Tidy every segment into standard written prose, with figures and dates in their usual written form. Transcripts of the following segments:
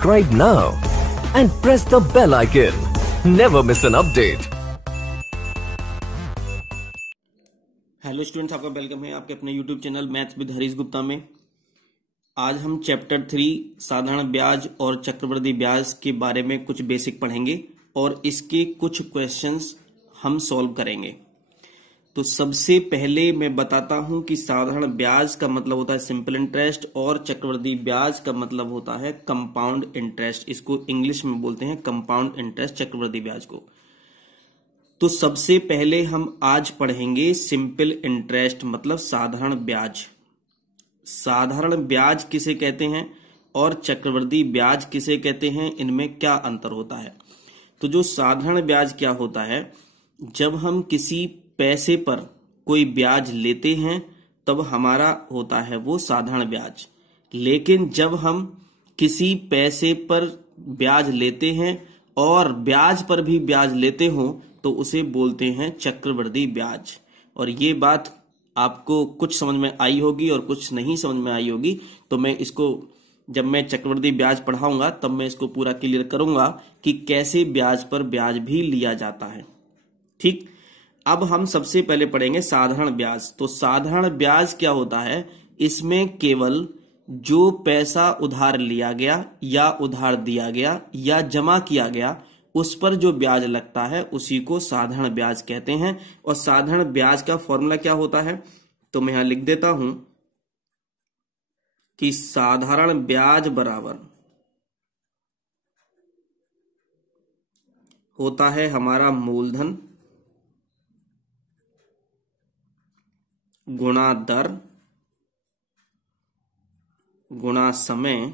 Subscribe now and press the bell icon. Never miss an update. Hello students, आपका welcome है आपके अपने YouTube channel maths with Harish Gupta में। आज हम चैप्टर 3 साधारण ब्याज और चक्रवृद्धि ब्याज के बारे में कुछ बेसिक पढ़ेंगे और इसके कुछ क्वेश्चंस हम सॉल्व करेंगे। तो सबसे पहले मैं बताता हूं कि साधारण ब्याज का मतलब होता है सिंपल इंटरेस्ट और चक्रवृद्धि ब्याज का मतलब होता है कंपाउंड इंटरेस्ट। इसको इंग्लिश में बोलते हैं कंपाउंड इंटरेस्ट, चक्रवृद्धि ब्याज को। तो सबसे पहले हम आज पढ़ेंगे सिंपल इंटरेस्ट मतलब साधारण ब्याज। साधारण ब्याज किसे कहते हैं और चक्रवृद्धि ब्याज किसे कहते हैं, इनमें क्या अंतर होता है। तो जो साधारण ब्याज क्या होता है, जब हम किसी पैसे पर कोई ब्याज लेते हैं तब हमारा होता है वो साधारण ब्याज। लेकिन जब हम किसी पैसे पर ब्याज लेते हैं और ब्याज पर भी ब्याज लेते हो तो उसे बोलते हैं चक्रवृद्धि ब्याज। और ये बात आपको कुछ समझ में आई होगी और कुछ नहीं समझ में आई होगी, तो मैं इसको जब मैं चक्रवृद्धि ब्याज पढ़ाऊंगा तब मैं इसको पूरा क्लियर करूंगा कि कैसे ब्याज पर ब्याज भी लिया जाता है। ठीक, अब हम सबसे पहले पढ़ेंगे साधारण ब्याज। तो साधारण ब्याज क्या होता है, इसमें केवल जो पैसा उधार लिया गया या उधार दिया गया या जमा किया गया उस पर जो ब्याज लगता है उसी को साधारण ब्याज कहते हैं। और साधारण ब्याज का फॉर्मूला क्या होता है, तो मैं यहां लिख देता हूं कि साधारण ब्याज बराबर होता है हमारा मूलधन गुणा दर गुणा समय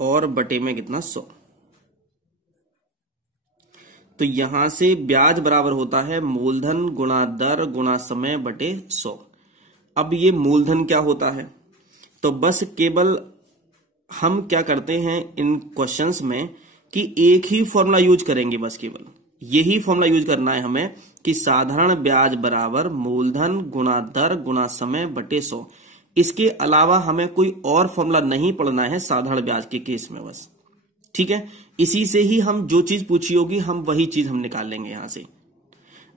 और बटे में कितना 100। तो यहां से ब्याज बराबर होता है मूलधन गुणा दर गुणा समय बटे 100। अब ये मूलधन क्या होता है, तो बस केवल हम क्या करते हैं इन क्वेश्चंस में कि एक ही फॉर्मूला यूज करेंगे, बस केवल यही फॉर्मूला यूज करना है हमें कि साधारण ब्याज बराबर मूलधन गुणा दर गुणा समय बटे 100। इसके अलावा हमें कोई और फॉर्मूला नहीं पढ़ना है साधारण ब्याज के केस में, बस। ठीक है, इसी से ही हम जो चीज पूछी होगी हम वही चीज हम निकाल लेंगे यहां से।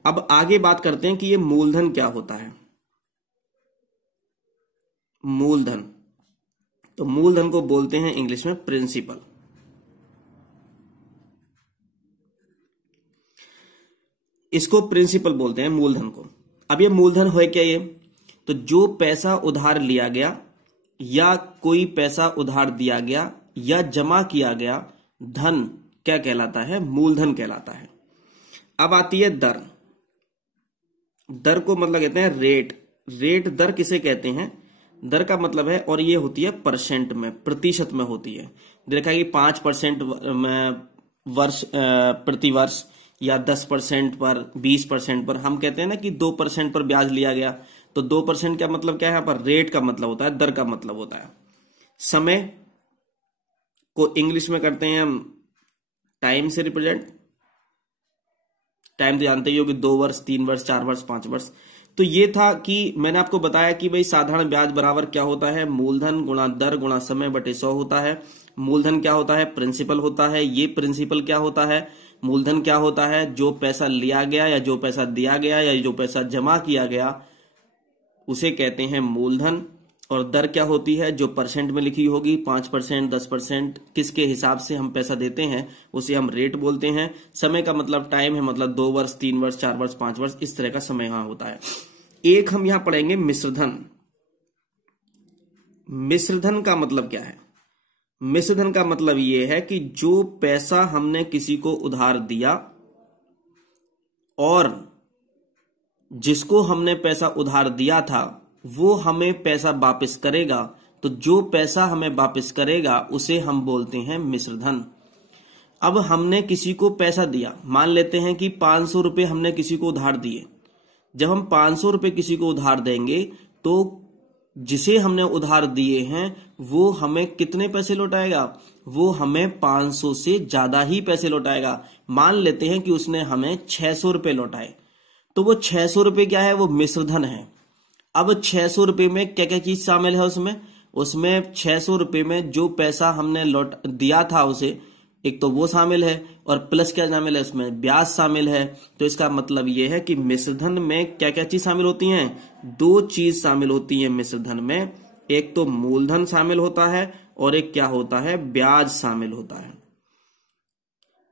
अब आगे बात करते हैं कि ये मूलधन क्या होता है। मूलधन, तो मूलधन को बोलते हैं इंग्लिश में प्रिंसिपल। इसको प्रिंसिपल बोलते हैं मूलधन को। अब ये मूलधन है क्या, ये तो जो पैसा उधार लिया गया या कोई पैसा उधार दिया गया या जमा किया गया धन क्या कहलाता है, मूलधन कहलाता है। अब आती है दर। दर को मतलब कहते हैं रेट। रेट दर किसे कहते हैं, दर का मतलब है, और ये होती है परसेंट में, प्रतिशत में होती है। देखा कि 5% वर्ष प्रति वर्ष या 10% पर 20% पर। हम कहते हैं ना कि 2% पर ब्याज लिया गया, तो 2% का मतलब क्या है, यहाँ पर रेट का मतलब होता है, दर का मतलब होता है। समय को इंग्लिश में करते हैं हम टाइम से रिप्रेजेंट। टाइम तो जानते ही हो कि 2 वर्ष 3 वर्ष 4 वर्ष 5 वर्ष। तो ये था कि मैंने आपको बताया कि भाई साधारण ब्याज बराबर क्या होता है, मूलधन गुणा दर गुणा समय बटे 100 होता है। मूलधन क्या होता है, प्रिंसिपल होता है। ये प्रिंसिपल क्या होता है, मूलधन क्या होता है, जो पैसा लिया गया या जो पैसा दिया गया या जो पैसा जमा किया गया उसे कहते हैं मूलधन। और दर क्या होती है, जो परसेंट में लिखी होगी, 5% 10% किसके हिसाब से हम पैसा देते हैं उसे हम रेट बोलते हैं। समय का मतलब टाइम है, मतलब 2 वर्ष 3 वर्ष 4 वर्ष 5 वर्ष, इस तरह का समय यहां होता है। एक हम यहां पढ़ेंगे मिश्रधन। मिश्रधन का मतलब क्या है, मिश्रधन का मतलब यह है कि जो पैसा हमने किसी को उधार दिया और जिसको हमने पैसा उधार दिया था वो हमें पैसा वापस करेगा, तो जो पैसा हमें वापस करेगा उसे हम बोलते हैं मिश्रधन। अब हमने किसी को पैसा दिया, मान लेते हैं कि 500 रुपए हमने किसी को उधार दिए। जब हम 500 रुपए किसी को उधार देंगे तो जिसे हमने उधार दिए हैं वो हमें कितने पैसे लौटाएगा, वो हमें 500 से ज्यादा ही पैसे लौटाएगा। मान लेते हैं कि उसने हमें 600 रुपए लौटाए, तो वो 600 रुपए क्या है, वो मिश्रधन है। अब 600 रुपए में क्या क्या चीज शामिल है उसमें, उसमें 600 रुपए में जो पैसा हमने लौट दिया था उसे, एक तो वो शामिल है और प्लस क्या शामिल है, उसमें ब्याज शामिल है। तो इसका मतलब ये है कि मिश्रधन में क्या क्या चीज शामिल होती हैं, दो चीज शामिल होती है मिश्रधन में, एक तो मूलधन शामिल होता है और एक क्या होता है, ब्याज शामिल होता है।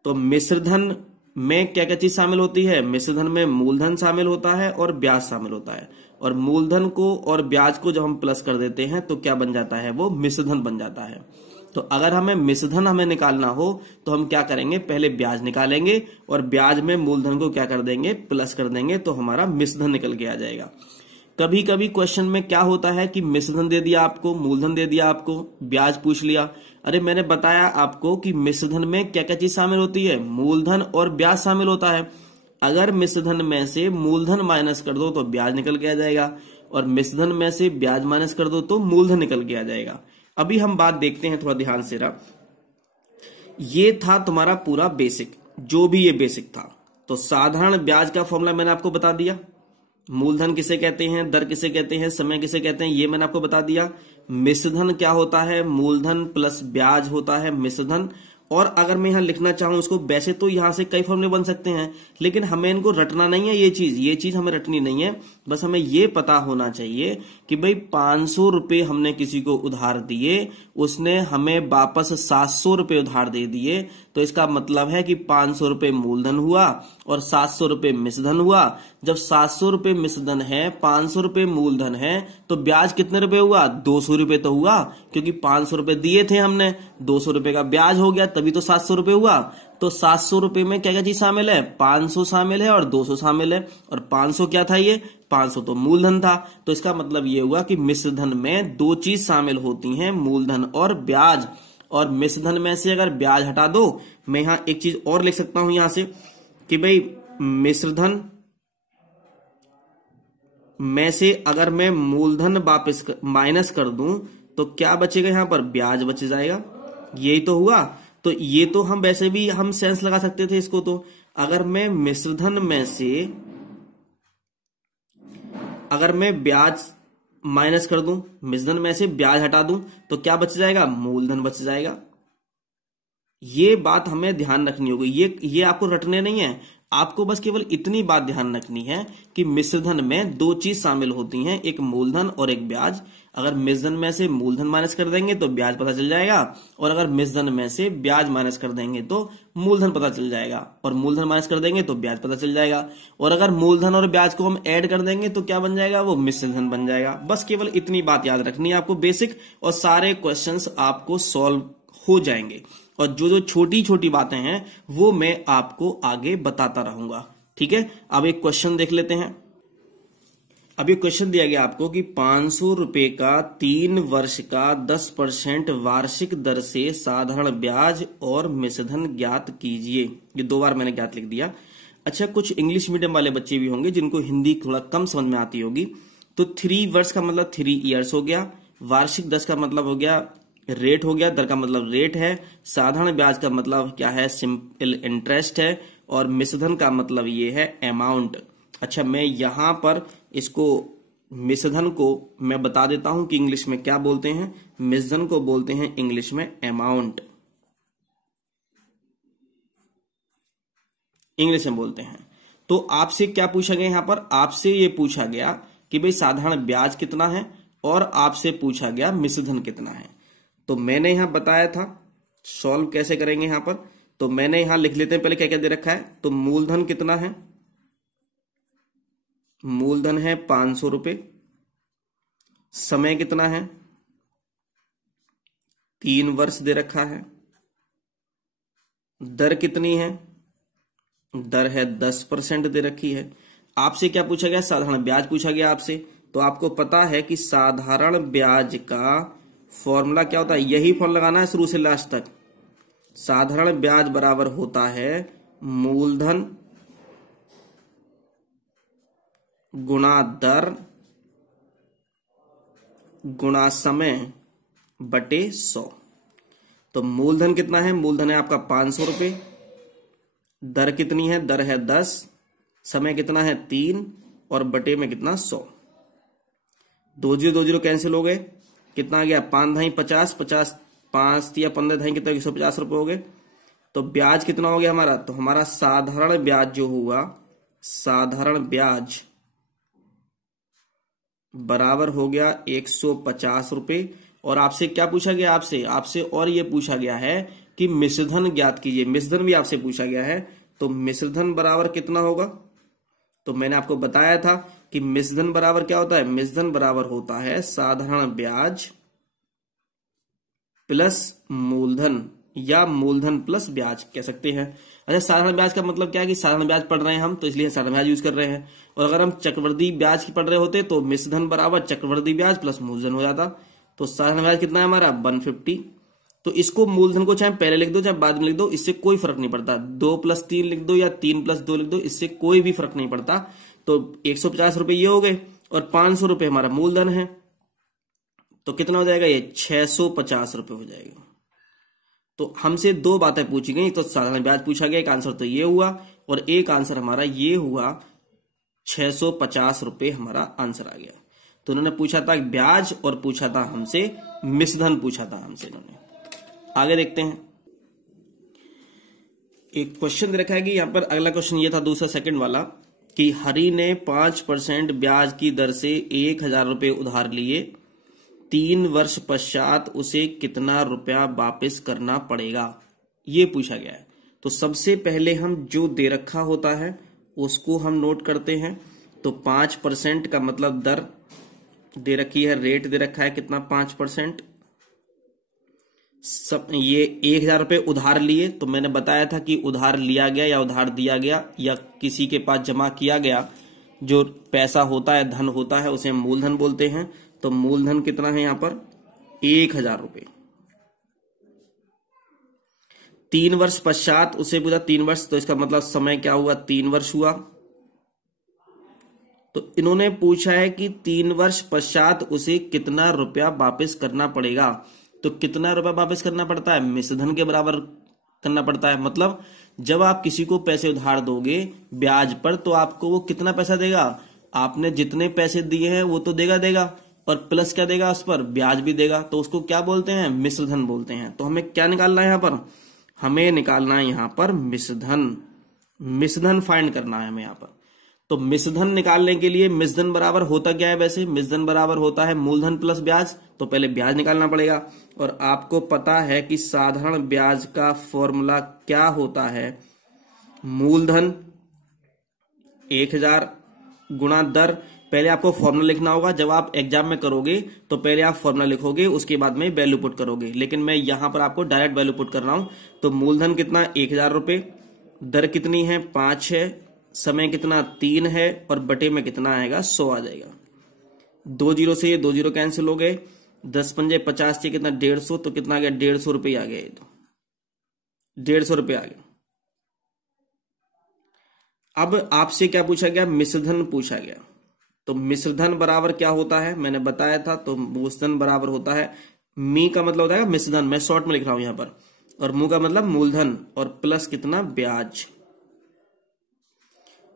तो मिश्रधन में क्या क्या चीज शामिल होती है, मिश्रधन में मूलधन शामिल होता है और ब्याज शामिल होता है, और मूलधन को और ब्याज को जब हम प्लस कर देते हैं तो क्या बन जाता है, वो मिश्रधन बन जाता है। तो अगर हमें मिश्रधन हमें निकालना हो तो हम क्या करेंगे, पहले ब्याज निकालेंगे और ब्याज में मूलधन को क्या कर देंगे, प्लस कर देंगे, तो हमारा मिश्रधन निकल के आ जाएगा। कभी कभी क्वेश्चन में क्या होता है कि मिश्रधन दे दिया आपको, मूलधन दे दिया आपको, ब्याज पूछ लिया। अरे मैंने बताया आपको कि मिश्रधन में क्या क्या चीज शामिल होती है, मूलधन और ब्याज शामिल होता है। अगर मिश्रधन में से मूलधन माइनस कर दो तो ब्याज निकल के आ जाएगा, और मिश्रधन में से ब्याज माइनस कर दो तो मूलधन निकल के आ जाएगा। अभी हम बात देखते हैं, थोड़ा ध्यान से रहा। ये था तुम्हारा पूरा बेसिक, जो भी ये बेसिक था। तो साधारण ब्याज का फॉर्मूला मैंने आपको बता दिया, मूलधन किसे कहते हैं, दर किसे कहते हैं, समय किसे कहते हैं, ये मैंने आपको बता दिया। मिश्रधन क्या होता है, मूलधन प्लस ब्याज होता है मिश्रधन। और अगर मैं यहां लिखना चाहूं इसको, वैसे तो यहां से कई फॉर्मूले बन सकते हैं, लेकिन हमें इनको रटना नहीं है, ये चीज हमें रटनी नहीं है। बस हमें ये पता होना चाहिए कि भाई 500 रुपए हमने किसी को उधार दिए, उसने हमें वापस 700 रुपए उधार दे दिए, तो इसका मतलब है कि 500 रुपए मूलधन हुआ और 700 रुपए मिश्रधन हुआ। जब 700 रुपए मिश्रधन है, 500 रुपए मूलधन है, तो ब्याज कितने रुपए हुआ, 200 रुपए तो हुआ, क्योंकि 500 रुपए दिए थे हमने, 200 रुपए का ब्याज हो गया, तभी तो 700 रुपए हुआ। तो 700 रुपए में क्या क्या चीज शामिल है, 500 शामिल है और 200 शामिल है, और 500 क्या था, ये 500 तो मूलधन था। तो इसका मतलब ये हुआ कि मिश्रधन में दो चीज शामिल होती हैं, मूलधन और ब्याज। और मिश्रधन में से अगर ब्याज हटा दो, मैं यहां एक चीज और लिख सकता हूं यहां से कि भाई मिश्रधन में से अगर मैं मूलधन वापस माइनस कर दूं तो क्या बचेगा, यहां पर ब्याज बच जाएगा। यही तो हुआ। तो ये तो हम वैसे भी हम सेंस लगा सकते थे इसको। तो अगर मैं मिश्रधन में से अगर मैं ब्याज माइनस कर दूं, मिश्रधन में से ब्याज हटा दूं, तो क्या बच जाएगा, मूलधन बच जाएगा। ये बात हमें ध्यान रखनी होगी, ये आपको रटने नहीं है, आपको बस केवल इतनी बात ध्यान रखनी है कि मिश्रधन में दो चीज शामिल होती हैं, एक मूलधन और एक ब्याज। अगर मिश्रधन में से मूलधन माइनस कर देंगे तो ब्याज पता चल जाएगा, और अगर मिश्रधन में से ब्याज माइनस कर देंगे तो मूलधन पता चल जाएगा, और मूलधन माइनस कर देंगे तो ब्याज पता चल जाएगा, और अगर मूलधन और ब्याज को हम ऐड कर देंगे तो क्या बन जाएगा, वो मिश्रधन बन जाएगा। बस केवल इतनी बात याद रखनी है आपको बेसिक, और सारे क्वेश्चंस आपको सॉल्व हो जाएंगे। और जो जो छोटी छोटी बातें हैं वो मैं आपको आगे बताता रहूंगा, ठीक है। अब एक क्वेश्चन देख लेते हैं। अब ये क्वेश्चन दिया गया आपको कि 500 रुपए का 3 वर्ष का 10% वार्षिक दर से साधारण ब्याज और मिश्रधन ज्ञात कीजिए। ये 2 बार मैंने ज्ञात लिख दिया। अच्छा, कुछ इंग्लिश मीडियम वाले बच्चे भी होंगे जिनको हिंदी थोड़ा कम समझ में आती होगी। तो 3 वर्ष का मतलब 3 ईयर्स हो गया, वार्षिक 10 का मतलब हो गया रेट हो गया, दर का मतलब रेट है, साधारण ब्याज का मतलब क्या है, सिंपल इंटरेस्ट है, और मिश्रधन का मतलब ये है अमाउंट। अच्छा, मैं यहां पर इसको मिश्रधन को मैं बता देता हूं कि इंग्लिश में क्या बोलते हैं। मिश्रधन को बोलते हैं इंग्लिश में अमाउंट, इंग्लिश में बोलते हैं। तो आपसे क्या पूछा गया यहां पर, आपसे ये पूछा गया कि भाई साधारण ब्याज कितना है, और आपसे पूछा गया मिश्रधन कितना है। तो मैंने यहां बताया था सॉल्व कैसे करेंगे यहां पर। तो मैंने यहां लिख लेते हैं पहले क्या क्या दे रखा है। तो मूलधन कितना है, मूलधन है 500 रुपए, समय कितना है, 3 वर्ष दे रखा है, दर कितनी है, दर है 10% दे रखी है। आपसे क्या पूछा गया, साधारण ब्याज पूछा गया आपसे। तो आपको पता है कि साधारण ब्याज का फॉर्मूला क्या होता है, यही फॉर्मूला लगाना है शुरू से लास्ट तक। साधारण ब्याज बराबर होता है मूलधन गुणा दर गुणा समय बटे 100। तो मूलधन कितना है, मूलधन है आपका 500 रुपए, दर कितनी है, दर है 10, समय कितना है 3, और बटे में कितना 100। 2 0 2 0 कैंसिल हो गए, कितना आ गया, 5 धाई 50, 50 5 या 15 धाई कितना, 150 रुपए हो गए। तो ब्याज कितना हो गया हमारा, तो हमारा साधारण ब्याज जो हुआ, साधारण ब्याज बराबर हो गया 150 रुपए। और आपसे क्या पूछा गया, आपसे और ये पूछा गया है कि मिश्रधन ज्ञात कीजिए, मिश्रधन भी आपसे पूछा गया है। तो मिश्रधन बराबर कितना होगा, तो मैंने आपको बताया था कि मिश्रधन बराबर क्या होता है, मिश्रधन बराबर होता है साधारण ब्याज प्लस मूलधन, या मूलधन प्लस ब्याज कह सकते हैं। अच्छा, साधारण ब्याज का मतलब क्या है कि साधारण ब्याज पढ़ रहे हैं हम, तो इसलिए साधारण ब्याज यूज कर रहे हैं। और अगर हम चक्रवृद्धि ब्याज की पढ़ रहे होते तो मिश्रधन बराबर चक्रवृद्धि ब्याज प्लस मूलधन हो जाता। तो साधारण ब्याज कितना है हमारा, 150। तो इसको मूलधन को चाहे पहले लिख दो चाहे बाद में लिख दो, इससे कोई फर्क नहीं पड़ता। 2 + 3 लिख दो या 3 + 2 लिख दो, इससे कोई भी फर्क नहीं पड़ता। तो 150 रुपए ये हो गए और 500 रुपए हमारा मूलधन है। तो कितना हो जाएगा, ये 650 रुपए हो जाएगा। तो हमसे 2 बातें पूछी गई, तो साधारण ब्याज पूछा गया, एक आंसर तो ये हुआ और एक आंसर हमारा ये हुआ, 650 रुपए हमारा आंसर आ गया। तो उन्होंने पूछा था ब्याज और पूछा था हमसे मिश्रधन, पूछा था हमसे इन्होंने। आगे देखते हैं, एक क्वेश्चन दे रखा है कि यहां पर अगला क्वेश्चन ये था, दूसरा सेकंड वाला, कि हरि ने 5% ब्याज की दर से 1000 रुपए उधार लिए, 3 वर्ष पश्चात उसे कितना रुपया वापस करना पड़ेगा, ये पूछा गया है। तो सबसे पहले हम जो दे रखा होता है उसको हम नोट करते हैं। तो 5% का मतलब दर दे रखी है, रेट दे रखा है कितना, 5%। सब ये 1000 रुपए उधार लिए, तो मैंने बताया था कि उधार लिया गया या उधार दिया गया या किसी के पास जमा किया गया जो पैसा होता है, धन होता है, उसे मूलधन बोलते हैं। तो मूलधन कितना है यहां पर, 1000 रुपए। 3 वर्ष पश्चात उसे पूछा, 3 वर्ष, तो इसका मतलब समय क्या हुआ, 3 वर्ष हुआ। तो इन्होंने पूछा है कि 3 वर्ष पश्चात उसे कितना रुपया वापस करना पड़ेगा। तो कितना रुपया वापस करना पड़ता है, मिश्रधन के बराबर करना पड़ता है। मतलब जब आप किसी को पैसे उधार दोगे ब्याज पर, तो आपको वो कितना पैसा देगा, आपने जितने पैसे दिए हैं वो तो देगा और प्लस क्या देगा, उस पर ब्याज भी देगा। तो उसको क्या बोलते हैं, मिश्रधन बोलते हैं। तो हमें क्या निकालना है यहां पर, हमें निकालना है यहां पर मिश्रधन, मिश्रधन फाइंड करना है हमें यहां पर। तो मिश्रधन निकालने के लिए मिश्रधन बराबर होता क्या है, वैसे मिश्रधन बराबर होता है मूलधन प्लस ब्याज। तो पहले ब्याज निकालना पड़ेगा और आपको पता है कि साधारण ब्याज का फॉर्मूला क्या होता है, मूलधन 1000 गुणा दर। पहले आपको फॉर्मूला लिखना होगा, जब आप एग्जाम में करोगे तो पहले आप फॉर्मूला लिखोगे, उसके बाद में वैल्यू पुट करोगे, लेकिन मैं यहां पर आपको डायरेक्ट वैल्यू पुट कर रहा हूं। तो मूलधन कितना, 1000 रुपए, दर कितनी है, 5 है, समय कितना, 3 है, और बटे में कितना आएगा, 100 आ जाएगा। 2 जीरो से ये 2 जीरो कैंसिल हो गए, 10 पंजे 50 से कितना, 150, तो कितना आ गया, 150 रुपये आ गया। ये तो 150 रुपये आ गया। अब आपसे क्या पूछा गया, मिश्रधन पूछा गया। तो मिश्रधन बराबर क्या होता है, मैंने बताया था। तो मिश्रधन बराबर होता है, मी का मतलब होता है मिश्रधन, मैं शॉर्ट में लिख रहा हूं यहां पर, और मू का मतलब मूलधन, और प्लस कितना, ब्याज।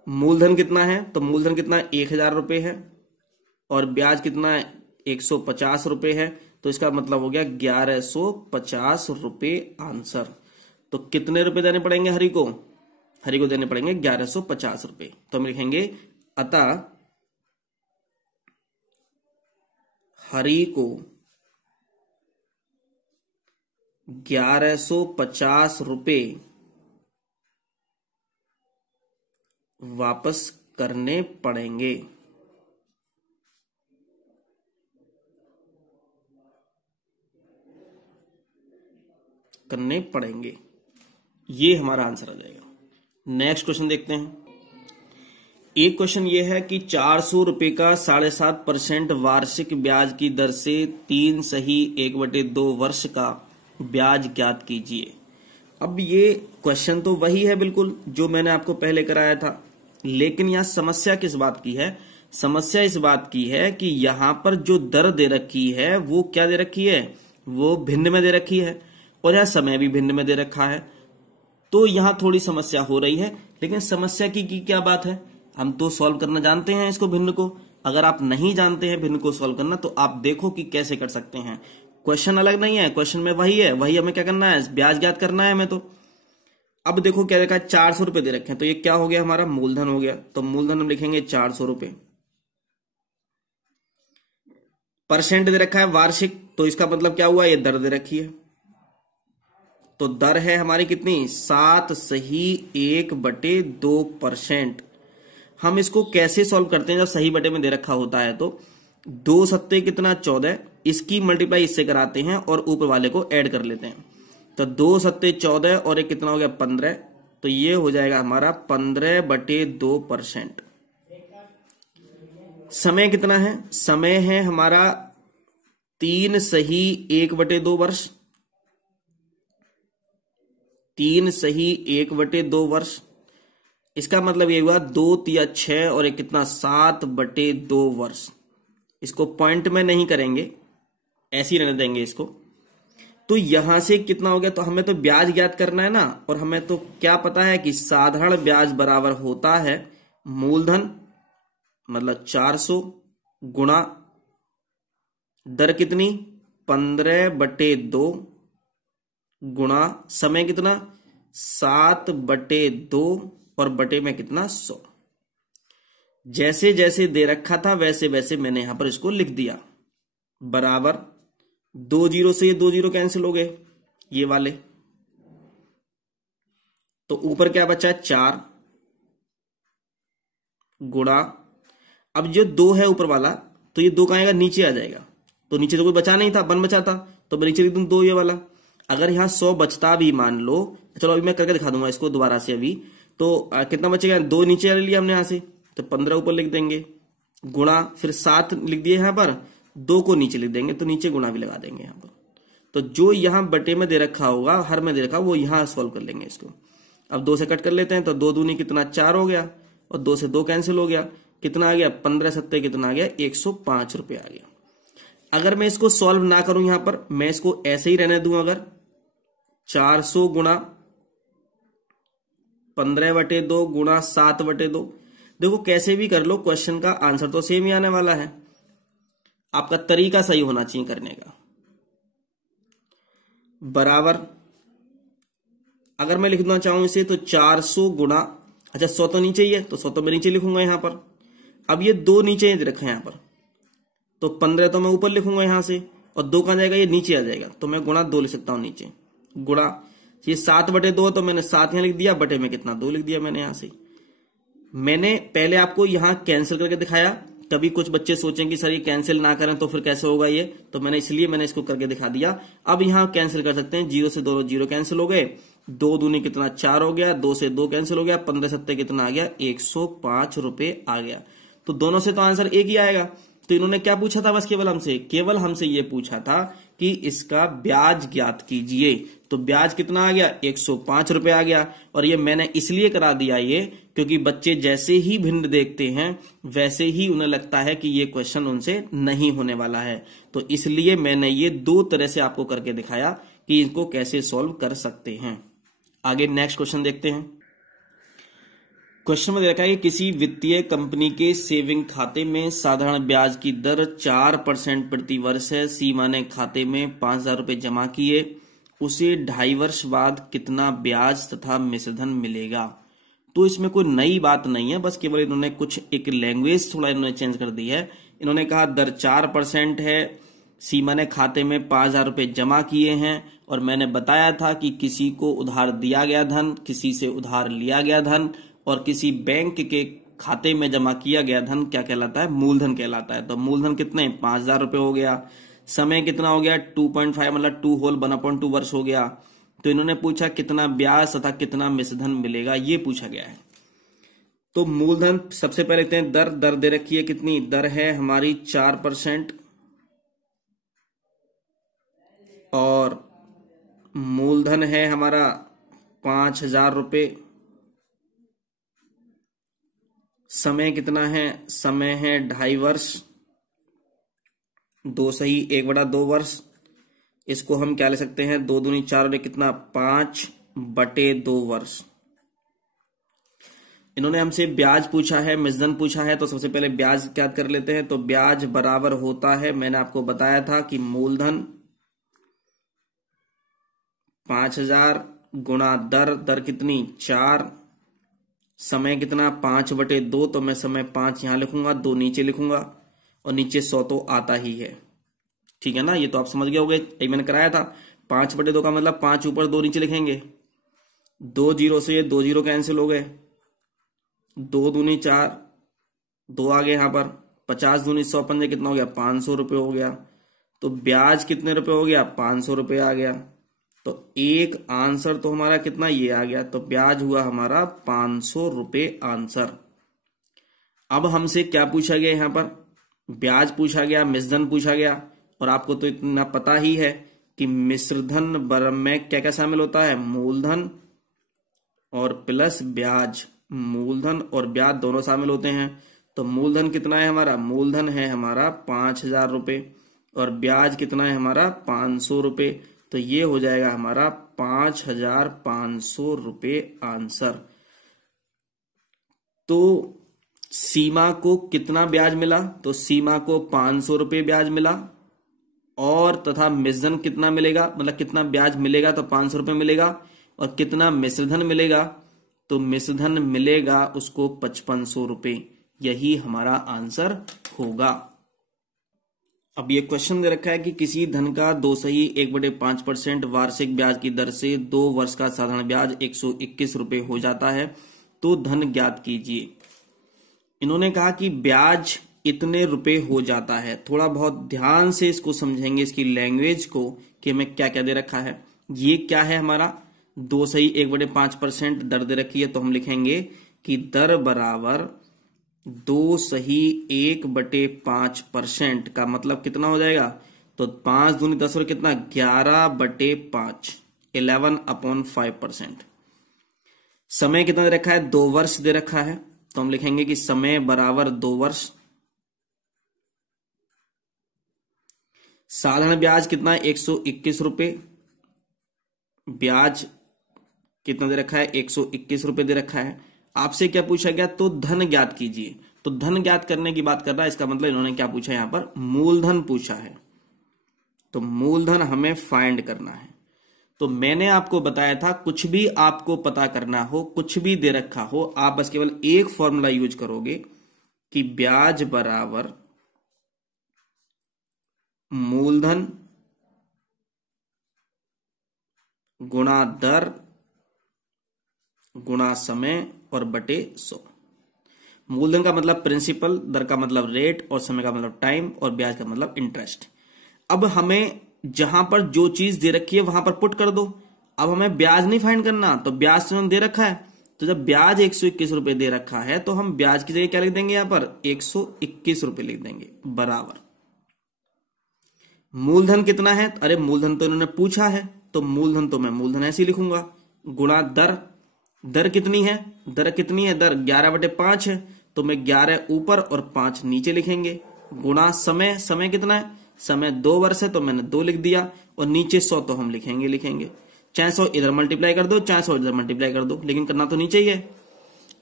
मूलधन कितना है, तो मूलधन कितना, 1000 रुपए है, और ब्याज कितना है, 150 रुपए है। तो इसका मतलब हो गया 1150 रुपए आंसर। तो कितने रुपए देने पड़ेंगे हरि को, हरि को देने पड़ेंगे 1150 रुपए। तो हम लिखेंगे अतः हरि को 1150 रुपए वापस करने पड़ेंगे। ये हमारा आंसर आ जाएगा। नेक्स्ट क्वेश्चन देखते हैं। एक क्वेश्चन ये है कि 400 रुपए का 7.5% वार्षिक ब्याज की दर से 3 सही 1/2 वर्ष का ब्याज ज्ञात कीजिए। अब ये क्वेश्चन तो वही है बिल्कुल जो मैंने आपको पहले कराया था, लेकिन यहां समस्या किस बात की है, समस्या इस बात की है कि यहां पर जो दर दे रखी है वो क्या दे रखी है, वो भिन्न में दे रखी है, और यहां समय भी भिन्न में दे रखा है। तो यहां थोड़ी समस्या हो रही है, लेकिन समस्या की क्या बात है, हम तो सॉल्व करना जानते हैं इसको भिन्न को। अगर आप नहीं जानते हैं भिन्न को सॉल्व करना तो आप देखो कि कैसे कर सकते हैं। क्वेश्चन अलग नहीं है, क्वेश्चन में वही है, वही हमें क्या करना है, ब्याज ज्ञात करना है हमें। तो अब देखो क्या देखा है, 400 रुपए दे रखे हैं, तो ये क्या हो गया, हमारा मूलधन हो गया। तो मूलधन हम लिखेंगे 400 रुपए। परसेंट दे रखा है वार्षिक, तो इसका मतलब क्या हुआ, ये दर दे रखी है। तो दर है हमारी कितनी, 7/1/2%। हम इसको कैसे सॉल्व करते हैं जब सही बटे में दे रखा होता है, तो 2 सत्ते कितना 14, इसकी मल्टीप्लाई इससे कराते हैं और ऊपर वाले को ऐड कर लेते हैं। तो 2 सत्ते 14 और एक कितना हो गया 15, तो ये हो जाएगा हमारा 15/2%। समय कितना है, समय है हमारा 3 सही 1/2 वर्ष। 3 सही 1/2 वर्ष, इसका मतलब ये हुआ 2 या 6 और एक कितना 7/2 वर्ष। इसको पॉइंट में नहीं करेंगे, ऐसे ही रहने देंगे इसको। तो यहां से कितना हो गया, तो हमें तो ब्याज ज्ञात करना है ना, और हमें तो क्या पता है कि साधारण ब्याज बराबर होता है मूलधन मतलब 400 गुणा दर कितनी 15/2 गुणा समय कितना 7/2 और बटे में कितना 100। जैसे जैसे दे रखा था वैसे वैसे मैंने यहां पर इसको लिख दिया। बराबर 2 जीरो से ये 2 जीरो कैंसिल हो गए ये वाले, तो ऊपर क्या बचा 4 गुणा, अब जो 2 है ऊपर वाला, तो ये 2 कहां आएगा, नीचे आ जाएगा। तो नीचे तो कोई बचा नहीं था, 1 बचा था, तो मैं नीचे लिख दूं 2 ये वाला। अगर यहां 100 बचता भी मान लो, चलो अभी मैं करके दिखा दूंगा इसको दोबारा से अभी। तो कितना बचेगा, 2 नीचे ले लिया हमने यहां से, तो 15 ऊपर लिख देंगे गुणा, फिर 7 लिख दिए यहां पर, 2 को नीचे लिख देंगे, तो नीचे गुणा भी लगा देंगे यहां पर। तो जो यहां बटे में दे रखा होगा, हर में दे रखा, वो यहां सॉल्व कर लेंगे इसको। अब 2 से कट कर लेते हैं, तो 2 दूनी कितना 4 हो गया, और 2 से 2 कैंसिल हो गया, कितना आ गया 15 सत्ते कितना आ गया 105 रुपए आ गया। अगर मैं इसको सॉल्व ना करूं यहां पर, मैं इसको ऐसे ही रहने दूं, अगर 400 गुणा 15/2 गुणा 7/2, देखो कैसे भी कर लो क्वेश्चन का आंसर तो सेम ही आने वाला है, आपका तरीका सही होना चाहिए करने का। बराबर अगर मैं लिखना चाहूं इसे, तो 400 गुणा, अच्छा 100 तो नीचे ही है, तो 100 तो मैं नीचे लिखूंगा यहां पर। अब ये 2 नीचे रखा है यहां पर, तो 15 तो मैं ऊपर लिखूंगा यहां से, और 2 कहां जाएगा, ये नीचे आ जाएगा, तो मैं गुणा 2 लिख सकता हूं नीचे। गुणा ये 7/2, तो मैंने 7 यहां लिख दिया, बटे में कितना 2 लिख दिया मैंने यहां से। मैंने पहले आपको यहां कैंसिल करके दिखाया, कभी कुछ बच्चे सोचें कि सर ये कैंसिल ना करें तो फिर कैसे होगा ये, तो मैंने इसलिए इसको करके दिखा दिया। अब यहां कैंसिल कर सकते हैं, 0 से 2 जीरो कैंसिल हो गए, 2 दूनी कितना 4 हो गया, 2 से 2 कैंसिल हो गया, 15 सत्ते कितना आ गया 105 रुपए आ गया। तो दोनों से तो आंसर एक ही आएगा। तो इन्होंने क्या पूछा था, बस केवल हमसे ये पूछा था कि इसका ब्याज ज्ञात कीजिए। तो ब्याज कितना आ गया 105 रुपए आ गया। और ये मैंने इसलिए करा दिया ये, क्योंकि बच्चे जैसे ही भिन्न देखते हैं वैसे ही उन्हें लगता है कि ये क्वेश्चन उनसे नहीं होने वाला है। तो इसलिए मैंने ये 2 तरह से आपको करके दिखाया कि इनको कैसे सॉल्व कर सकते हैं। आगे नेक्स्ट क्वेश्चन देखते हैं। क्वेश्चन में देखा है कि किसी वित्तीय कंपनी के सेविंग खाते में साधारण ब्याज की दर 4% प्रति वर्ष है। सीमा ने खाते में 5,000 रुपए जमा किए, उसे 2.5 वर्ष बाद कितना ब्याज तथा मिश्रधन मिलेगा। तो इसमें कोई नई बात नहीं है, बस केवल इन्होंने कुछ एक लैंग्वेज थोड़ा इन्होंने चेंज कर दी है। इन्होंने कहा दर 4% है, सीमा ने खाते में 5,000 रुपए जमा किए हैं, और मैंने बताया था कि किसी को उधार दिया गया धन, किसी से उधार लिया गया धन, और किसी बैंक के खाते में जमा किया गया धन क्या कहलाता है, मूलधन कहलाता है। तो मूलधन कितने 5,000 रुपए हो गया, समय कितना हो गया 2.5 मतलब 2 होल 1/2 वर्ष हो गया। तो इन्होंने पूछा कितना ब्याज तथा कितना मिश्रधन मिलेगा, ये पूछा गया है। तो मूलधन सबसे पहले लेते हैं, दर दे रखी है, कितनी दर है हमारी 4%, और मूलधन है हमारा 5,000 रुपए। समय कितना है, समय है 2.5 वर्ष, 2 सही 1/2 वर्ष। इसको हम क्या ले सकते हैं, 2 दूनी 4 और कितना 5/2 वर्ष। इन्होंने हमसे ब्याज पूछा है, मिश्रण पूछा है, तो सबसे पहले ब्याज ज्ञात कर लेते हैं। तो ब्याज बराबर होता है, मैंने आपको बताया था कि मूलधन 5000 गुणा दर, दर कितनी 4, समय कितना 5/2, तो मैं समय 5 यहां लिखूंगा, 2 नीचे लिखूंगा और नीचे 100 तो आता ही है। ठीक है ना, ये तो आप समझ गए होंगे, यही मैंने कराया था। 5/2 का मतलब 5 ऊपर 2 नीचे लिखेंगे, 2 जीरो से ये 2 जीरो कैंसिल हो गए, 2 दूनी 4, 2 आ गए यहां पर, 50 दूनी 100 पंजे कितना हो गया 500 रुपये हो गया। तो ब्याज कितने रुपए हो गया 500 रुपये आ गया। तो एक आंसर तो हमारा कितना ये आ गया, तो ब्याज हुआ हमारा 500 रुपये आंसर। अब हमसे क्या पूछा गया यहां पर, ब्याज पूछा गया, मिश्रधन पूछा गया, और आपको तो इतना पता ही है कि मिश्रधन में क्या क्या शामिल होता है, मूलधन और प्लस ब्याज, मूलधन और ब्याज दोनों शामिल होते हैं। तो मूलधन कितना है हमारा, मूलधन है हमारा 5000 रुपये और ब्याज कितना है हमारा 500 रुपये। तो ये हो जाएगा हमारा 5500 रुपये आंसर। तो सीमा को कितना ब्याज मिला, तो सीमा को 500 रुपये ब्याज मिला, और तथा मिश्रधन कितना मिलेगा, मतलब कितना ब्याज मिलेगा, तो 500 रुपये मिलेगा, और कितना मिश्रधन मिलेगा, तो मिश्रधन मिलेगा उसको 5500 रुपये। यही हमारा आंसर होगा। अब ये क्वेश्चन दे रखा है कि किसी धन का 2/1/5% वार्षिक ब्याज की दर से 2 वर्ष का साधारण ब्याज 121 रुपये हो जाता है, तो धन ज्ञात कीजिए। इन्होंने कहा कि ब्याज इतने रुपए हो जाता है। थोड़ा बहुत ध्यान से इसको समझेंगे, इसकी लैंग्वेज को, कि हमें क्या क्या दे रखा है। ये क्या है हमारा 2/1/5% दर दे रखी है, तो हम लिखेंगे कि दर बराबर 2/1/5% का मतलब कितना हो जाएगा, तो 5 दूनी 10 और कितना 11/5, 11/5%। समय कितना दे रखा है 2 वर्ष दे रखा है, तो हम लिखेंगे कि समय बराबर 2 वर्ष। साधारण ब्याज कितना है 121 रुपये, ब्याज कितना दे रखा है 121 रुपये दे रखा है। आपसे क्या पूछा गया, तो धन ज्ञात कीजिए। तो धन ज्ञात करने की बात कर रहा है, इसका मतलब इन्होंने क्या पूछा यहां पर, मूलधन पूछा है। तो मूलधन हमें फाइंड करना है। तो मैंने आपको बताया था कुछ भी आपको पता करना हो, कुछ भी दे रखा हो, आप बस केवल एक फॉर्मूला यूज करोगे कि ब्याज बराबर मूलधन गुणा दर गुणा समय और बटे 100। मूलधन का मतलब प्रिंसिपल, दर का मतलब रेट, और समय का मतलब टाइम, और ब्याज का मतलब इंटरेस्ट। अब हमें जहां पर जो चीज दे रखी है वहां पर पुट कर दो। अब हमें ब्याज नहीं फाइंड करना, तो ब्याज तो दे रखा है, तो जब ब्याज 121 रुपये दे रखा है तो हम ब्याज की जगह क्या लिख देंगे, यहां पर 121 रुपये लिख देंगे, बराबर मूलधन कितना है, अरे मूलधन तो इन्होंने पूछा है, तो मूलधन तो मैं मूलधन ऐसे ही लिखूंगा, गुणा दर, दर कितनी है, दर कितनी है, दर 11/5 है, तो मैं 11 ऊपर और 5 नीचे लिखेंगे, गुणा समय, समय कितना है, समय 2 वर्ष है, तो मैंने 2 लिख दिया, और नीचे 100 तो हम लिखेंगे, चाहे 100 इधर मल्टीप्लाई कर दो, चाहे 100 इधर मल्टीप्लाई कर दो, लेकिन करना तो नीचे ही है।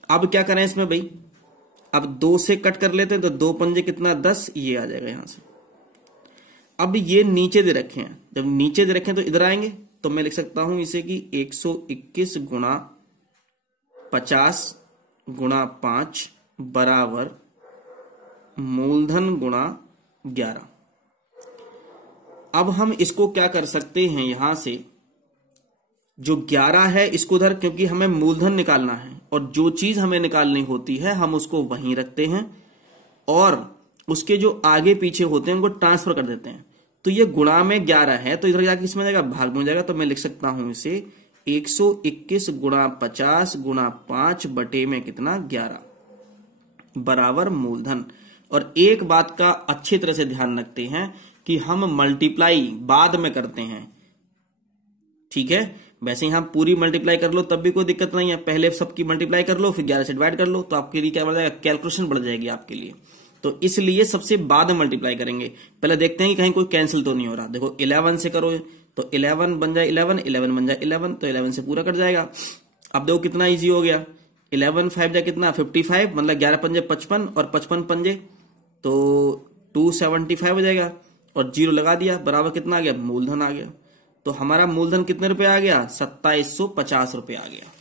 अब क्या करें इसमें भाई, अब 2 से कट कर लेते हैं, तो 2 पंजे कितना 10, ये आ जाएगा यहां से। अब ये नीचे दे रखे हैं, जब नीचे दे रखे हैं तो इधर आएंगे, तो मैं लिख सकता हूं इसे कि 121 गुणा 50 गुणा 5 बराबर मूलधन गुणा 11। अब हम इसको क्या कर सकते हैं, यहां से जो 11 है इसको उधर, क्योंकि हमें मूलधन निकालना है और जो चीज हमें निकालनी होती है हम उसको वहीं रखते हैं, और उसके जो आगे पीछे होते हैं उनको ट्रांसफर कर देते हैं। तो ये गुणा में 11 है, तो इधर जाके इसमें जाएगा भाग में हो जाएगा, तो मैं लिख सकता हूं इसे 121 गुणा 50 गुणा 5 बटे में कितना 11 बराबर मूलधन। और एक बात का अच्छी तरह से ध्यान रखते हैं कि हम मल्टीप्लाई बाद में करते हैं, ठीक है। वैसे यहां पूरी मल्टीप्लाई कर लो तब भी कोई दिक्कत नहीं है, पहले सबकी मल्टीप्लाई कर लो फिर 11 से डिवाइड कर लो, तो आपके लिए क्या बढ़ जाएगा, कैलकुलेशन बढ़ जाएगी आपके लिए। तो इसलिए सबसे बाद में मल्टीप्लाई करेंगे, पहले देखते हैं कि कहीं कोई कैंसिल तो नहीं हो रहा। देखो 11 से करो तो 11 बन जाए 11, 11 बन जाए 11, तो 11 से पूरा कट जाएगा। अब देखो कितना इजी हो गया, 11 5 जा कितना 55, मतलब 11 पंजे 55 और 55 पंजे तो 275 हो जाएगा, और जीरो लगा दिया, बराबर कितना आ गया, मूलधन आ गया। तो हमारा मूलधन कितने रुपए आ गया, 2750 रुपए आ गया।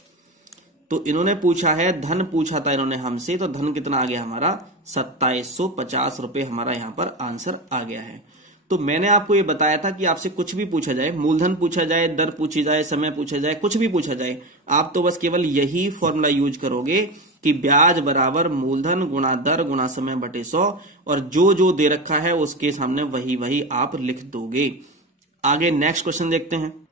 तो इन्होंने पूछा है, धन पूछा था इन्होंने हमसे, तो धन कितना आ गया हमारा 2750 रुपए, हमारा यहां पर आंसर आ गया है। तो मैंने आपको ये बताया था कि आपसे कुछ भी पूछा जाए, मूलधन पूछा जाए, दर पूछी जाए, समय पूछा जाए, कुछ भी पूछा जाए, आप तो बस केवल यही फॉर्मूला यूज करोगे कि ब्याज बराबर मूलधन गुणा दर गुणा समय बटे 100, और जो जो दे रखा है उसके सामने वही वही आप लिख दोगे। आगे नेक्स्ट क्वेश्चन देखते हैं।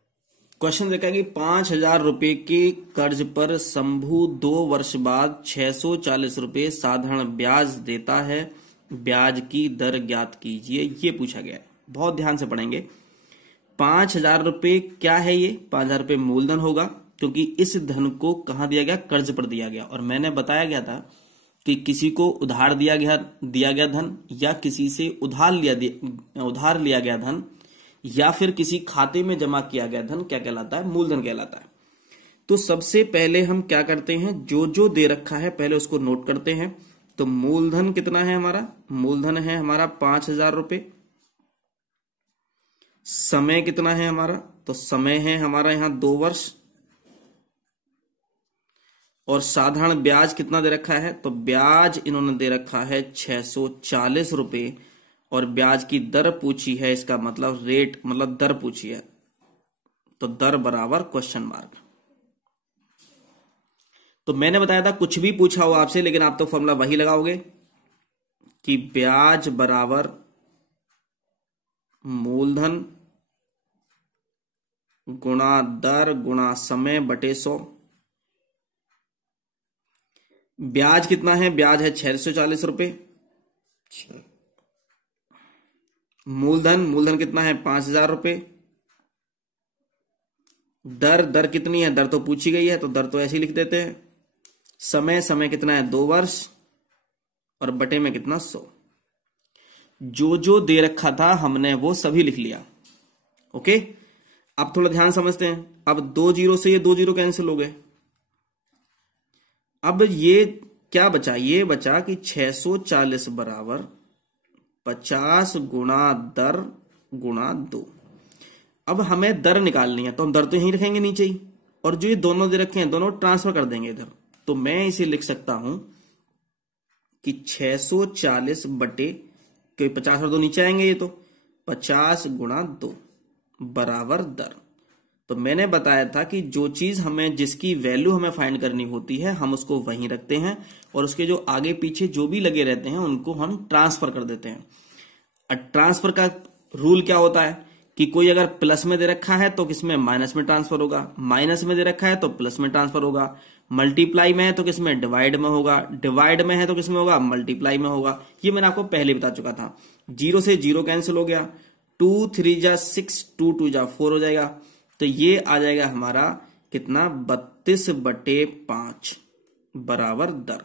क्वेश्चन देखा कि 5000 रुपए के कर्ज पर शंभू 2 वर्ष बाद 640 रुपए साधारण ब्याज देता है, ब्याज की दर ज्ञात कीजिए, ये पूछा गया है। बहुत ध्यान से पढ़ेंगे। 5000 रुपए क्या है, ये 5000 रुपए मूलधन होगा, क्योंकि इस धन को कहां दिया गया, कर्ज पर दिया गया। और मैंने बताया गया था कि किसी को उधार दिया गया धन, या किसी से उधार लिया गया धन, या फिर किसी खाते में जमा किया गया धन क्या कहलाता है, मूलधन कहलाता है। तो सबसे पहले हम क्या करते हैं, जो जो दे रखा है पहले उसको नोट करते हैं। तो मूलधन कितना है हमारा, मूलधन है हमारा 5000 रुपए। समय कितना है हमारा, तो समय है हमारा यहां 2 वर्ष। और साधारण ब्याज कितना दे रखा है, तो ब्याज इन्होंने दे रखा है 640 रुपए, और ब्याज की दर पूछी है, इसका मतलब रेट मतलब दर पूछी है, तो दर बराबर क्वेश्चन मार्क। तो मैंने बताया था कुछ भी पूछा हो आपसे, लेकिन आप तो फॉर्मूला वही लगाओगे कि ब्याज बराबर मूलधन गुणा दर गुणा समय बटे 100। ब्याज कितना है, ब्याज है 640 रुपए। मूलधन कितना है 5000 रुपए। दर कितनी है, दर तो पूछी गई है, तो दर तो ऐसे ही लिख देते हैं। समय कितना है 2 वर्ष, और बटे में कितना 100। जो जो दे रखा था हमने वो सभी लिख लिया। ओके, अब थोड़ा ध्यान समझते हैं। अब 2 जीरो से ये 2 जीरो कैंसिल हो गए। अब ये क्या बचा, ये बचा कि 640 बराबर 50 गुणा दर गुणा 2। अब हमें दर निकालनी है, तो हम दर तो यहीं रखेंगे नीचे ही, और जो ये दोनों दे रखे हैं दोनों ट्रांसफर कर देंगे इधर। तो मैं इसे लिख सकता हूं कि 640 बटे, क्योंकि 50 और 2 नीचे आएंगे, ये तो 50 गुणा 2 बराबर दर। तो मैंने बताया था कि जो चीज हमें, जिसकी वैल्यू हमें फाइंड करनी होती है, हम उसको वहीं रखते हैं, और उसके जो आगे पीछे जो भी लगे रहते हैं उनको हम ट्रांसफर कर देते हैं। ट्रांसफर का रूल क्या होता है कि कोई अगर प्लस में दे रखा है तो किसमें, माइनस में ट्रांसफर होगा, माइनस में दे रखा है तो प्लस में ट्रांसफर होगा, मल्टीप्लाई में है तो किसमें, डिवाइड में होगा, डिवाइड में है तो किसमें होगा, मल्टीप्लाई में होगा। ये मैंने आपको पहले बता चुका था। 0 से 0 कैंसिल हो गया, 2 3 जा 6, 2 2 जा 4 हो जाएगा। तो ये आ जाएगा हमारा कितना, 32 बटे 5 बराबर दर।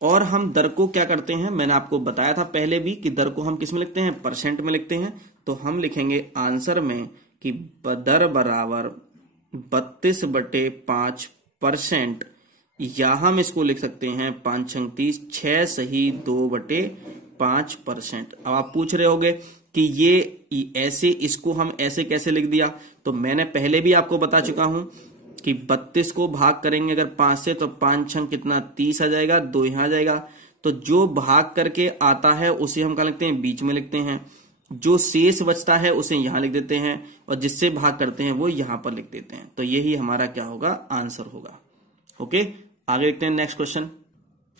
और हम दर को क्या करते हैं, मैंने आपको बताया था पहले भी कि दर को हम किस में लिखते हैं, परसेंट में लिखते हैं। तो हम लिखेंगे आंसर में कि दर बराबर 32 बटे 5%, या हम इसको लिख सकते हैं 5 6 30, 6 सही 2 बटे 5%। अब आप पूछ रहे होगे कि ये ऐसे, इसको हम ऐसे कैसे लिख दिया, तो मैंने पहले भी आपको बता चुका हूं कि 32 को भाग करेंगे अगर 5 से, तो 5 6 कितना 30 आ जाएगा, 2 यहां आ जाएगा। तो जो भाग करके आता है उसे हम क्या लिखते हैं, बीच में लिखते हैं, जो शेष बचता है उसे यहां लिख देते हैं, और जिससे भाग करते हैं वो यहां पर लिख देते हैं। तो यही हमारा क्या होगा, आंसर होगा। ओके, आगे देखते हैं नेक्स्ट क्वेश्चन।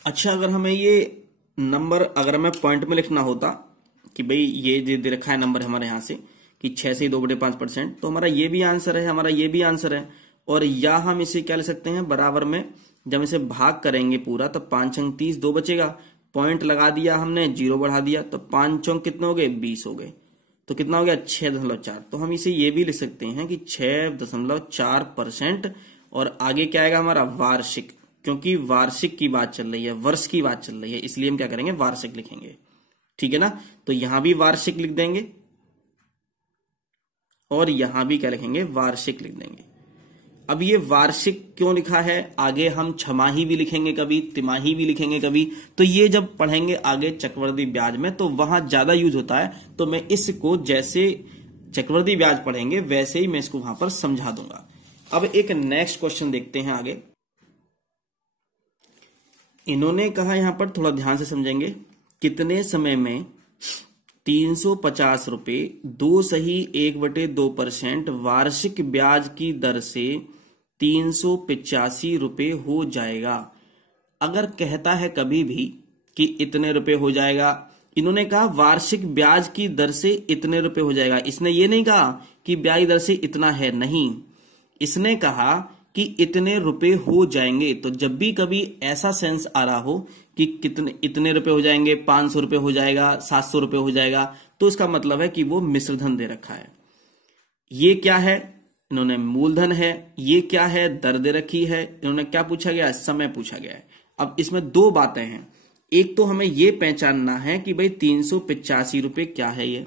अच्छा, अगर हमें ये नंबर, अगर हमें पॉइंट में लिखना होता कि भाई ये दे रखा है नंबर हमारे यहां से कि 6 से 2 बटे 5%, तो हमारा ये भी आंसर है, हमारा ये भी आंसर है। और या हम इसे क्या ले सकते हैं, बराबर में जब इसे भाग करेंगे पूरा, तो 5 6 30, 2 बचेगा, पॉइंट लगा दिया हमने, 0 बढ़ा दिया, तो 5 चौक कितने हो गए, 20 हो गए। तो कितना हो गया, 6.4। तो हम इसे ये भी लिख सकते हैं कि 6.4%। और आगे क्या आएगा हमारा, वार्षिक, क्योंकि वार्षिक की बात चल रही है, वर्ष की बात चल रही है, इसलिए हम क्या करेंगे, वार्षिक लिखेंगे। ठीक है ना, तो यहां भी वार्षिक लिख देंगे, और यहां भी क्या लिखेंगे, वार्षिक लिख देंगे। अब ये वार्षिक क्यों लिखा है, आगे हम छमाही भी लिखेंगे कभी, तिमाही भी लिखेंगे कभी, तो ये जब पढ़ेंगे आगे चक्रवृद्धि ब्याज में तो वहां ज्यादा यूज होता है, तो मैं इसको जैसे चक्रवृद्धि ब्याज पढ़ेंगे वैसे ही मैं इसको वहां पर समझा दूंगा। अब एक नेक्स्ट क्वेश्चन देखते हैं आगे। इन्होंने कहा यहां पर थोड़ा ध्यान से समझेंगे, कितने समय में 350 रुपए 2.1/2% वार्षिक ब्याज की दर से 385 रुपए हो जाएगा। अगर कहता है कभी भी कि इतने रुपए हो जाएगा, इन्होंने कहा वार्षिक ब्याज की दर से इतने रुपए हो जाएगा, इसने ये नहीं कहा कि ब्याज दर से इतना है, नहीं, इसने कहा कि इतने रुपए हो जाएंगे। तो जब भी कभी ऐसा सेंस आ रहा हो कि कितने इतने रुपए हो जाएंगे, 500 रुपए हो जाएगा, 700 रुपए हो जाएगा, तो इसका मतलब है कि वो मिश्रधन दे रखा है। ये क्या है, इन्होंने मूलधन है। ये क्या है, दर दे रखी है। इन्होंने क्या पूछा गया, समय पूछा गया है। अब इसमें दो बातें हैं, एक तो हमें ये पहचानना है कि भाई 385 रुपए क्या है, ये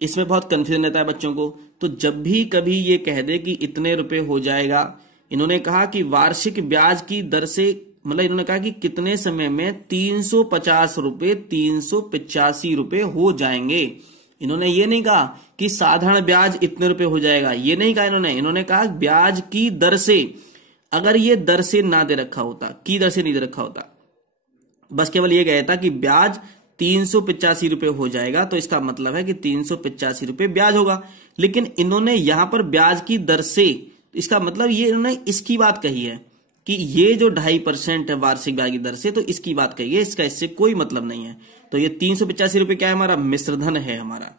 इसमें बहुत कंफ्यूजन रहता है बच्चों को। तो जब भी कभी ये कह दे कि इतने रुपए हो जाएगा, इन्होंने कहा कि वार्षिक ब्याज की दर से, मतलब इन्होंने कहा कि कितने समय में 350 रुपए 385 रुपए हो जाएंगे। इन्होंने ये नहीं कहा कि साधारण ब्याज इतने रुपए हो जाएगा, ये नहीं कहा इन्होंने कहा ब्याज की दर से। अगर ये दर से ना दे रखा होता, की दर से नहीं दे रखा होता, बस केवल ये गया था कि ब्याज 385 रुपए हो जाएगा, तो इसका मतलब है कि 385 रुपए ब्याज होगा। लेकिन इन्होंने यहां पर ब्याज की दर से, इसका मतलब ये इन्होंने इसकी बात कही है कि ये जो 2.5% है वार्षिक ब्याज की दर से, तो इसकी बात कही है, इसका इससे कोई मतलब नहीं है। तो ये 385 रुपए क्या है, हमारा मिश्रधन है। हमारा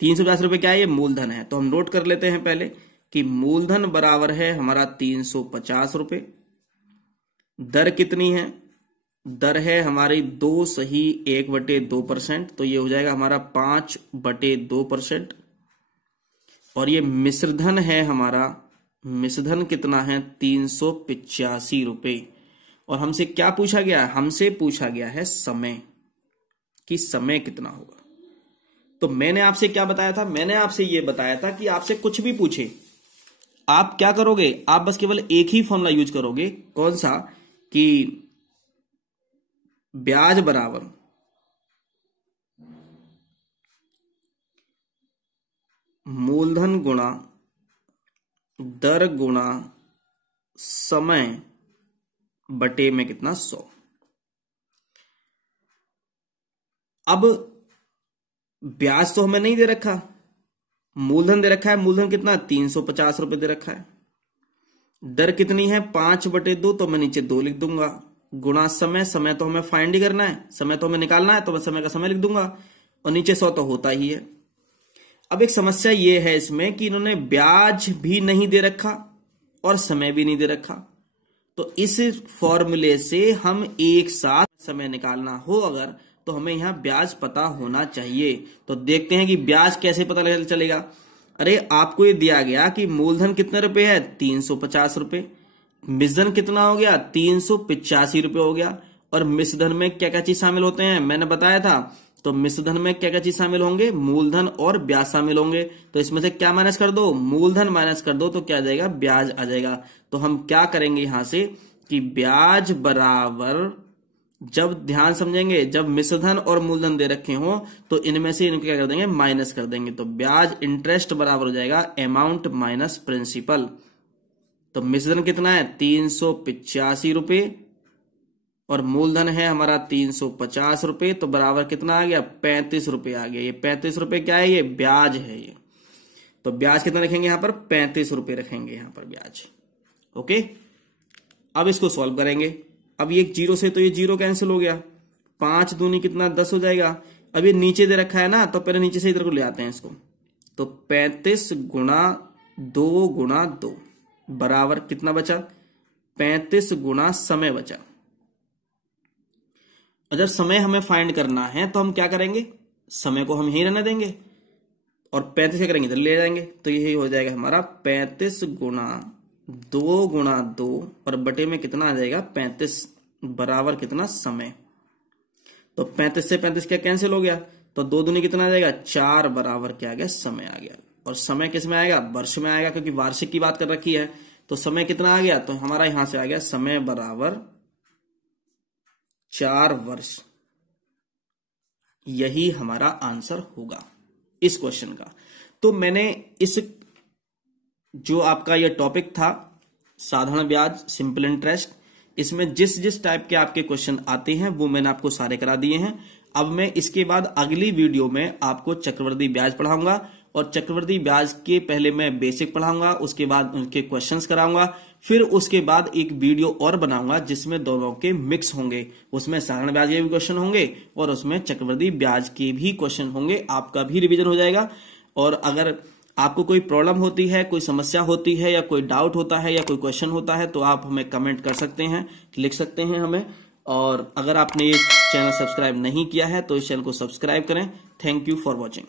350 रुपए क्या है, ये मूलधन है। तो हम नोट कर लेते हैं पहले कि मूलधन बराबर है हमारा 350 रुपए। दर कितनी है, दर है हमारी 2.1/2%, तो ये हो जाएगा हमारा 5/2%। और ये मिश्रधन है हमारा, मिश्रधन कितना है, 385 रुपए। और हमसे क्या पूछा गया, हमसे पूछा गया है समय, कि समय कितना होगा। तो मैंने आपसे क्या बताया था, मैंने आपसे ये बताया था कि आपसे कुछ भी पूछे, आप क्या करोगे, आप बस केवल एक ही फॉर्मूला यूज करोगे, कौन सा, कि ब्याज बराबर मूलधन गुणा दर गुणा समय बटे में कितना, 100। अब ब्याज तो हमें नहीं दे रखा, मूलधन दे रखा है। मूलधन कितना, 350 रुपए दे रखा है। दर कितनी है, 5/2, तो मैं नीचे 2 लिख दूंगा, गुणा समय, समय तो हमें फाइंड ही करना है, समय तो हमें निकालना है, तो मैं समय का समय लिख दूंगा, और नीचे 100 तो होता ही है। अब एक समस्या ये है इसमें कि इन्होंने ब्याज भी नहीं दे रखा और समय भी नहीं दे रखा। तो इस फॉर्मूले से हम एक साथ समय निकालना हो अगर, तो हमें यहां ब्याज पता होना चाहिए। तो देखते हैं कि ब्याज कैसे पता चलेगा। अरे आपको ये दिया गया कि मूलधन कितने रुपए है, 350 रुपए, मिश्रधन कितना हो गया, 385 रुपए हो गया। और मिश्रधन में क्या क्या चीज शामिल होते हैं, मैंने बताया था। तो मिश्रधन में क्या क्या चीज शामिल होंगे, मूलधन और ब्याज शामिल होंगे। तो इसमें से क्या माइनस कर दो, मूलधन माइनस कर दो, तो क्या आ जाएगा, ब्याज आ जाएगा। तो हम क्या करेंगे यहां से कि ब्याज बराबर, जब ध्यान समझेंगे, जब मिश्रधन और मूलधन दे रखे हो तो इनमें से इनको क्या कर देंगे, माइनस कर देंगे। तो ब्याज इंटरेस्ट बराबर हो जाएगा अमाउंट माइनस प्रिंसिपल। तो मिश्रधन कितना है, 385 रुपए, और मूलधन है हमारा 350 रुपए, तो बराबर कितना आ गया, 35 रुपए आ गया। ये 35 रुपए क्या है, ये ब्याज है ये। तो ब्याज कितना रखेंगे यहां पर, 35 रुपए रखेंगे यहां पर ब्याज। ओके, अब इसको सॉल्व करेंगे। अब ये 0 से तो ये 0 कैंसिल हो गया, 5 दूनी कितना, 10 हो जाएगा। अब ये नीचे दे रखा है ना, तो पहले नीचे से इधर को ले आते हैं इसको। तो 35 गुणा 2 गुणा 2 बराबर कितना बचा, 35 गुणा समय बचा। और जब समय हमें फाइंड करना है तो हम क्या करेंगे, समय को हम यहीं रहने देंगे और 35 क्या करेंगे, इधर ले जाएंगे। तो यही हो जाएगा हमारा 35 गुणा 2 गुणा 2 और बटे में कितना आ जाएगा, 35 बराबर कितना, समय। तो 35 से 35 क्या कैंसिल हो गया, तो 2 दूनी कितना आ जाएगा, 4 बराबर क्या आ गया, समय आ गया। और समय किस में आएगा, वर्ष में आएगा, क्योंकि वार्षिक की बात कर रखी है। तो समय कितना आ गया, तो हमारा यहां से आ गया समय बराबर 4 वर्ष। यही हमारा आंसर होगा इस क्वेश्चन का। तो मैंने इस जो आपका यह टॉपिक था साधारण ब्याज, सिंपल इंटरेस्ट, इसमें जिस जिस टाइप के आपके क्वेश्चन आते हैं वो मैंने आपको सारे करा दिए हैं। अब मैं इसके बाद अगली वीडियो में आपको चक्रवृद्धि ब्याज पढ़ाऊंगा और चक्रवृद्धि ब्याज के पहले मैं बेसिक पढ़ाऊंगा, उसके बाद उनके क्वेश्चंस कराऊंगा, फिर उसके बाद एक वीडियो और बनाऊंगा जिसमें दोनों के मिक्स होंगे। उसमें साधारण ब्याज के भी क्वेश्चन होंगे और उसमें चक्रवृद्धि ब्याज के भी क्वेश्चन होंगे। आपका भी रिवीजन हो जाएगा। और अगर आपको कोई प्रॉब्लम होती है, कोई समस्या होती है या कोई डाउट होता है या कोई क्वेश्चन होता है तो आप हमें कमेंट कर सकते हैं, लिख सकते हैं हमें। और अगर आपने ये चैनल सब्सक्राइब नहीं किया है तो इस चैनल को सब्सक्राइब करें। Thank you for watching.